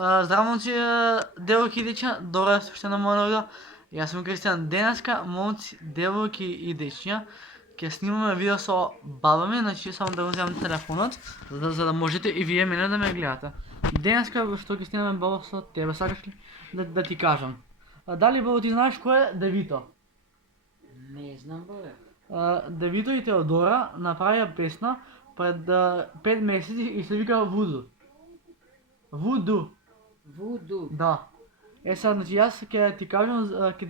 Здраво, момци, девојки и дечиња, добро сте уште на мојот. Јас сум Кристијан. Денеска, момци, девојки и дечиња, ќе снимаме видео со баба ми, значи само да го земам телефонот, за да можете и вие мене да ме гледате. Денеска што ќе снимаме баба со тебе, сакаш ли да ти кажам? Дали баба ти знаеш кој е Девито? Не знам, бабе. Девито и Теодора направија песна пред 5 месеци и се вика Вуду. Вуду. Вуду. Да. Сега, значи јас ќе ти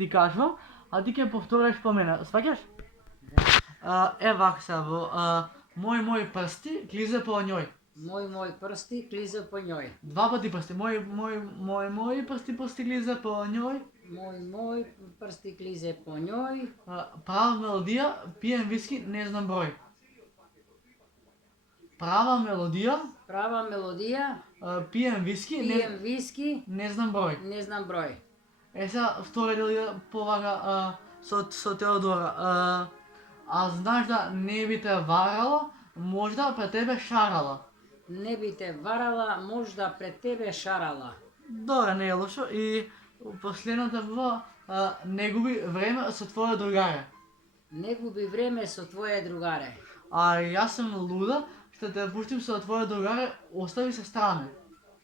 кажам, а ти ќе повториш по мене. Сваќаш? Вака сега, мој прсти клиза по њој. Мој прсти клиза по њој. Два пати прсти. Мој прсти клиза по њој. Мој прсти клизе по њој. Права мелодија, пием виски, не знам број. Права мелодија, пием виски, не знам број. Не знам број. Сега, втора дел повага со Теодора. А знаеш да не би те варала, можда пред тебе шарала. Не би те варала, можда пред тебе шарала. Добре, не е лошо. И последната била, не губи време со твоја другаре. Не губи време со твоја другаре. А јас сум луда, што те пуштим со твоја другаре, остави се стране.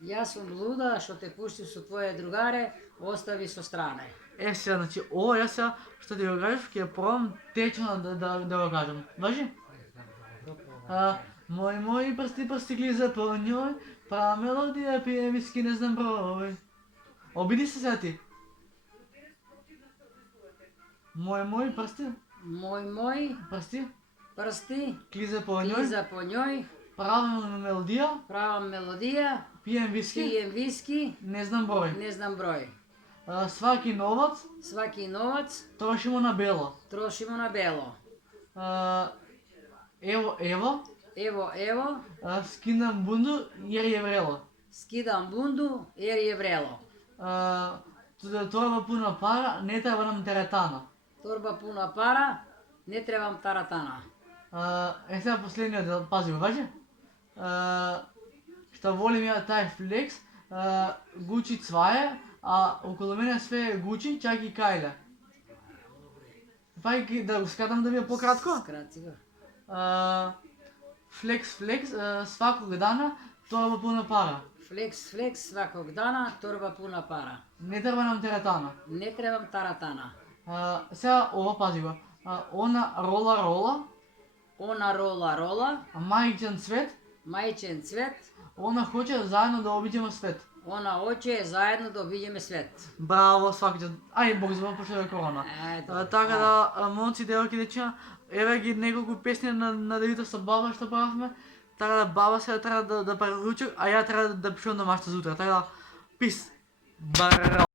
Јас сум луда што те пуштим со твоја другаре, остави со стране. Сега, значи, ова јас сега што ти го кажеш, ќе пробам течно да го кажам. Важи? Мој прсти клиза по њој, права мелодија, пие виски, не знам број. Обиди се сега ти. Мој прсти. Прсти Клиза по њој. Права мелодија. Пием виски. Не знам број. Сваки новац. Трошимо на бело. Ево. Скидам бунду јер е врело. Торба пуна пара, не треба нам теретана. Не требам таратана. Сега последниот дел, пази го, важи? Што волим ја тај флекс, Гучи цваје, а околу мене све е Гучи, чак и кајле. Пајки да го скратам да ми е пократко? Скрати го. Флекс, сваког дана, торба пуна пара. Флекс, сваког дана, торба пуна пара. Не треба нам теретана. Не требам таратана. Сега ова, пази го. Она рола. Она рола. Мајчен цвет. Она хоче заедно да обиđemo свет. Она оче заедно да обиđеме свет. Браво, сваќаш. Ај, Бог збор, пошто е корона. Така да, момци, девојки, дечиња, еве ги неколку песни на Девито со баба што правевме. Така да баба сега треба да прави ручок, а ја треба да пишувам домашно за утре. Така да, пис. Браво.